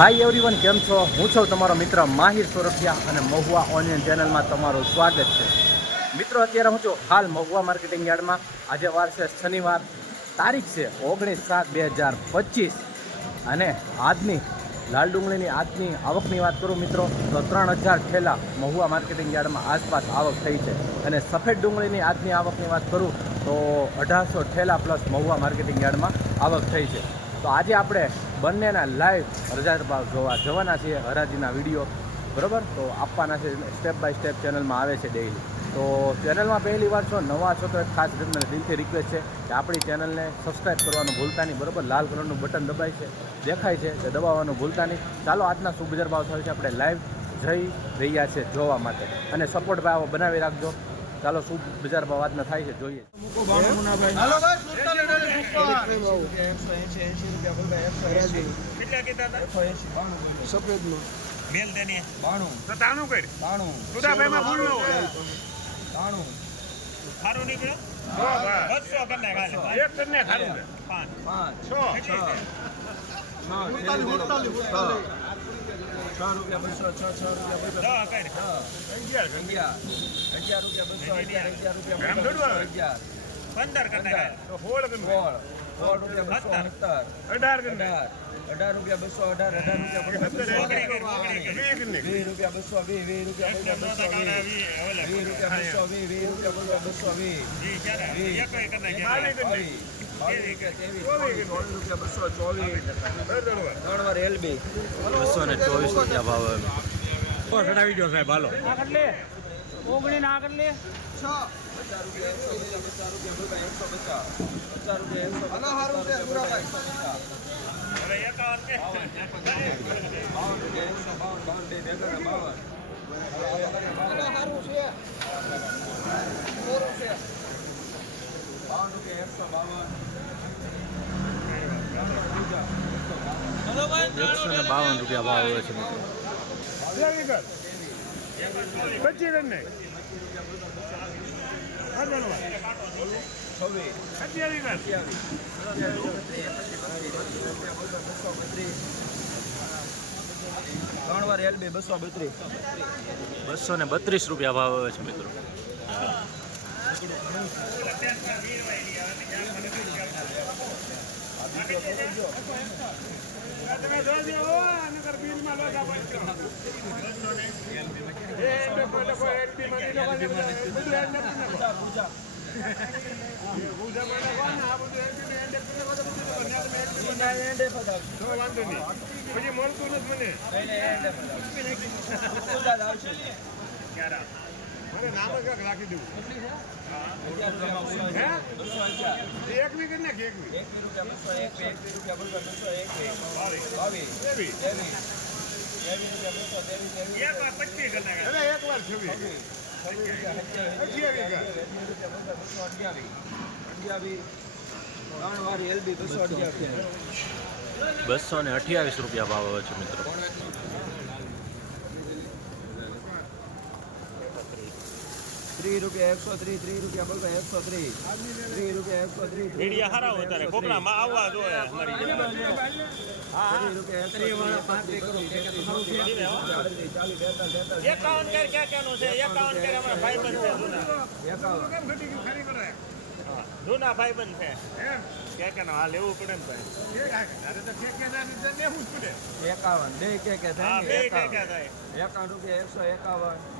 Hi everyone કેમ છો? હું છું તમારો મિત્ર માહિર સોરઠિયા અને મહુવા ઓનિયન ચેનલમાં તમારું સ્વાગત છે. મિત્રો, અત્યારે હું છું હાલ મહુવા માર્કેટિંગ યાર્ડમાં. આજે વાર છે શનિવાર, તારીખ છે ઓગણીસ સાત બે હજાર પચીસ. અને આજની લાલ ડુંગળીની આજની આવકની વાત કરું મિત્રો, તો ત્રણ હજાર ઠેલા મહુવા માર્કેટિંગ યાર્ડમાં આસપાસ આવક થઈ છે. અને સફેદ ડુંગળીની આજની આવકની વાત કરું, તો અઢારસો ઠેલા પ્લસ મહુવા માર્કેટિંગ યાર્ડમાં આવક થઈ છે. તો આજે આપણે બંનેના લાઈવ રજા જોવા જવાના છીએ હરાજીના વીડિયો બરાબર? તો આપવાના છે સ્ટેપ બાય સ્ટેપ ચેનલમાં આવે છે ડેઈલી તો ચેનલમાં પહેલી વાર છો, નવા છો, તો એક ખાસ તમને દિલથી રિક્વેસ્ટ છે કે આપણી ચેનલને સબસ્ક્રાઈબ કરવાનું ભૂલતા નહીં, બરાબર? લાલ કલરનું બટન દબાય છે, દેખાય છે, તે દબાવવાનું ભૂલતા નહીં. ચાલો, આજના શું બજાર ભાવ થયો છે આપણે લાઈવ જઈ રહ્યા છે જોવા માટે. અને સપોર્ટ ભાવ બનાવી રાખજો. ચાલો શું બજાર ભાવ આજના થાય છે જોઈએ. પાંચ પાંચ છ છ છ રૂપિયા બસો છ છ રૂપિયા અગિયાર અગિયાર અગિયાર રૂપિયા બસો અગિયાર અગિયાર રૂપિયા? અગિયાર પંદર સોળ સોળ સોળ રૂપિયા બસો સત્તર. અઢાર અઢાર અઢાર રૂપિયા બસો અઢાર અઢાર રૂપિયા. વીસ. વીસ રૂપિયા બસો વીસ વીસ રૂપિયા બસો વી વીસ વીસ. વીસ રૂપિયા બસો વીસ વીસ રૂપિયા બસો વીસ વીસ? વીસ. રૂપિયા બસો ચોવીસ દર ચોવીસ રૂપિયા સાહેબ હાલો ના આગળ લે રૂપિયા એકસો પચાસ રૂપિયા એકસો પચાસ પચાસ રૂપિયા એકસો પચાસ રૂપિયા રૂપિયા એકસો બાવન એકસો ને બાવન રૂપિયા ભાવ આવે છે મિત્રો. પચીસ. ત્રણ વાર એલબી બસો બત્રીસ. બસો ને બત્રીસ રૂપિયા ભાવ આવે છે મિત્રો. પછી મળતું નથી મને. ક્યારે? મને નામ જ કાંઈક રાખી દેવું. હે? એક વી કરી નાખી, એક વી. બાવીસ એવી. ત્રેવીસ ત્રેવીસ રૂપિયા બસો ત્રેવીસ ત્રેવીસ એક વાર એક વાર છવ્વીસ. છવ્વીસ રૂપિયા. બસો બસો અઠ્યાવીસ અઠ્યાવીસ ત્રણ વારી એલબી બસો અઠ્યાવીસ બસો ને અઠ્યાવીસ રૂપિયા ભાવ આવે છે મિત્રો ત્રીસ રૂપિયા એકસો ત્રીસ ત્રીસ રૂપિયા બોલતો એકસો ત્રીસ ત્રીસ રૂપિયા એકસો ત્રીસ મીડિયા હારા હોય તારે કોકડામાં આવવા જોઈએ અમારી ત્રીસ રૂપિયા એકસો ત્રીસ ચાલીસ બેતાલીસ તેતાલીસ એકાવન કર ક્યાં ક્યાંનું છે એકાવન કર અમારા ભાઈબંધ છે જૂના એકાવન જૂના ભાઈબંધ છે કે કે હા લેવું પડે ને ભાઈ એકાવન બે કે ને થાય એકાવન રૂપિયા એકસો એકાવન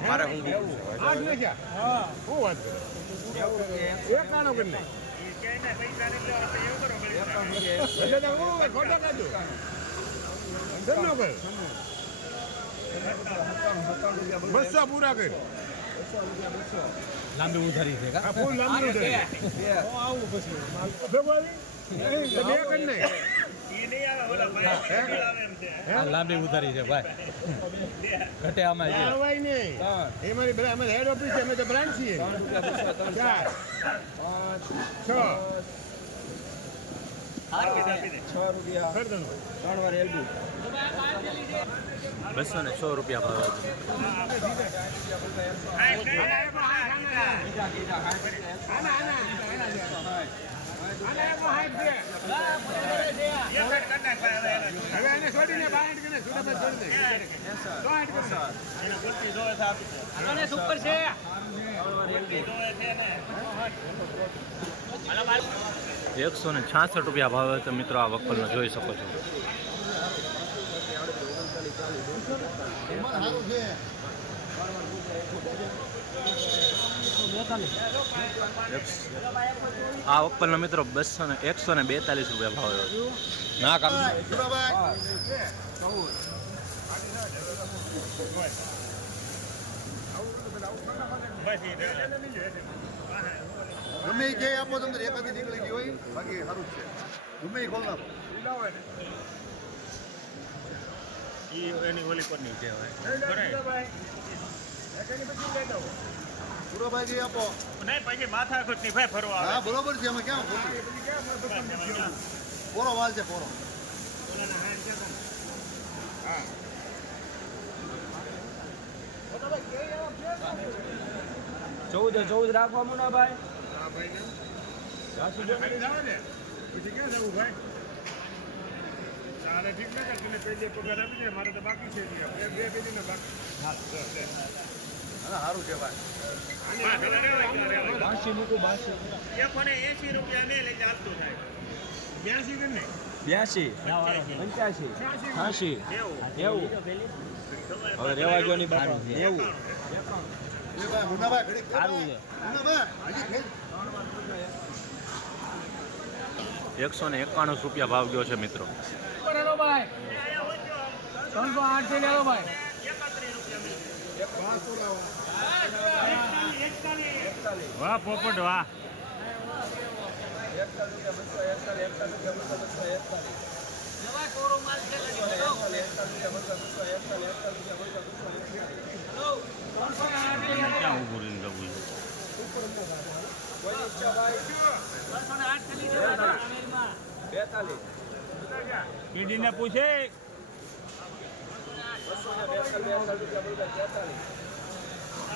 મારે હું. ધંધો કર. બસો પૂરા કર બસો રૂપિયા બસો લાંબી ઉધારી છે લાંબુ છે બે? નહીં, કરી. આ લાંબી ઉધારી છે ભાઈ. ઘટે આમાં ના નહીં. એ મારી અમે હેડ ઓફિસ છે અમે તો બ્રાન્ચ છીએ. ચાર. છ. બસો ને છ રૂપિયા ભાવ છે હવે. તો એકસો ને છાસઠ રૂપિયા ભાવે છે મિત્રો આ વકલનો જોઈ શકો છો આ વકલનો મિત્રો બસો ને એકસો ને બેતાલીસ રૂપિયા ભાવ છે. ના કામ ગમે જે આપો તમને એકાદી નીકળી ગઈ હોય બાકી સારું છે. ગમે એ ખોલ નાખો પૂરો ભાઈ જે આપો. હા બરોબર છે અમે ક્યાં ખોટું? પોરો વાલ છે પોરો. ચૌદ ચૌદ રાખવા હા, ભાઈ? ને. જવા દે. પછી ક્યાં જવું ભાઈ? ચાલે ઠીક ને તને પહેલી પગાર આપી દે મારે તો બાકી છે. બે બે પેઢીને બાકી. હા હા સારું ભાઈ બાસી બ્યાસી પંચ્યાસી. છ્યાસી નેવું હવે રેવા ની નેવું. છે. એકસો ને એકાણું રૂપિયા ભાવ ગયો છે મિત્રો. ત્રણસો આઠ લેલો ભાઈ. વાહ પોપટ વાહ. ક્યાં ઊભું રહીને જવું બેતાલીસ પેઢીને પૂછે. બસો ને બેતાલીસ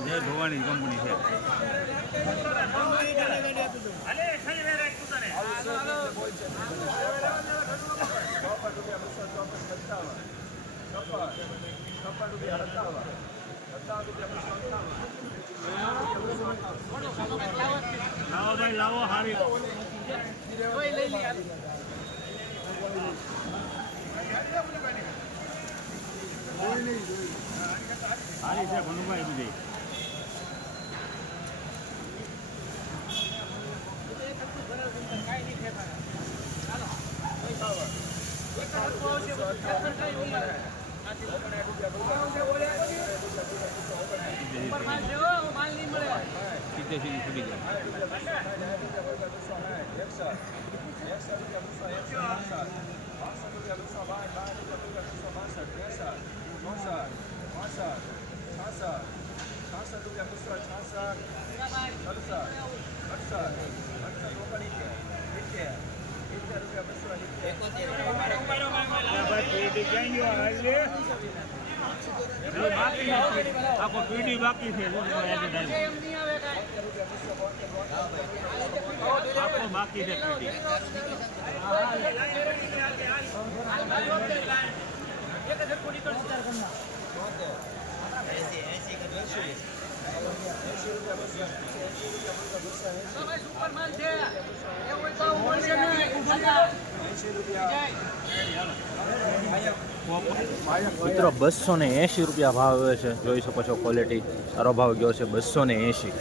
બસો ભવાની કંપની છે. પચાસ રૂપિયા નકરી લેવો ભાઈ લેવો હારી. હારી છે ભનુભાઈ બધી ઉપર માલ છે હો, માલ નહીં મળે સીધે સીધી છૂટી જાય ભાઈ પેઢી ક્યાં ગયો હારી લે બાકી બાકી છે, જો તમારે એડવર્ટાઈઝ આખો બાકી છે પેટી મિત્રો બસો ને એંશી રૂપિયા ભાવ છે. જોઈ શકો છો ક્વોલિટી સારો ભાવ ગયો છે બસો ને એંશી.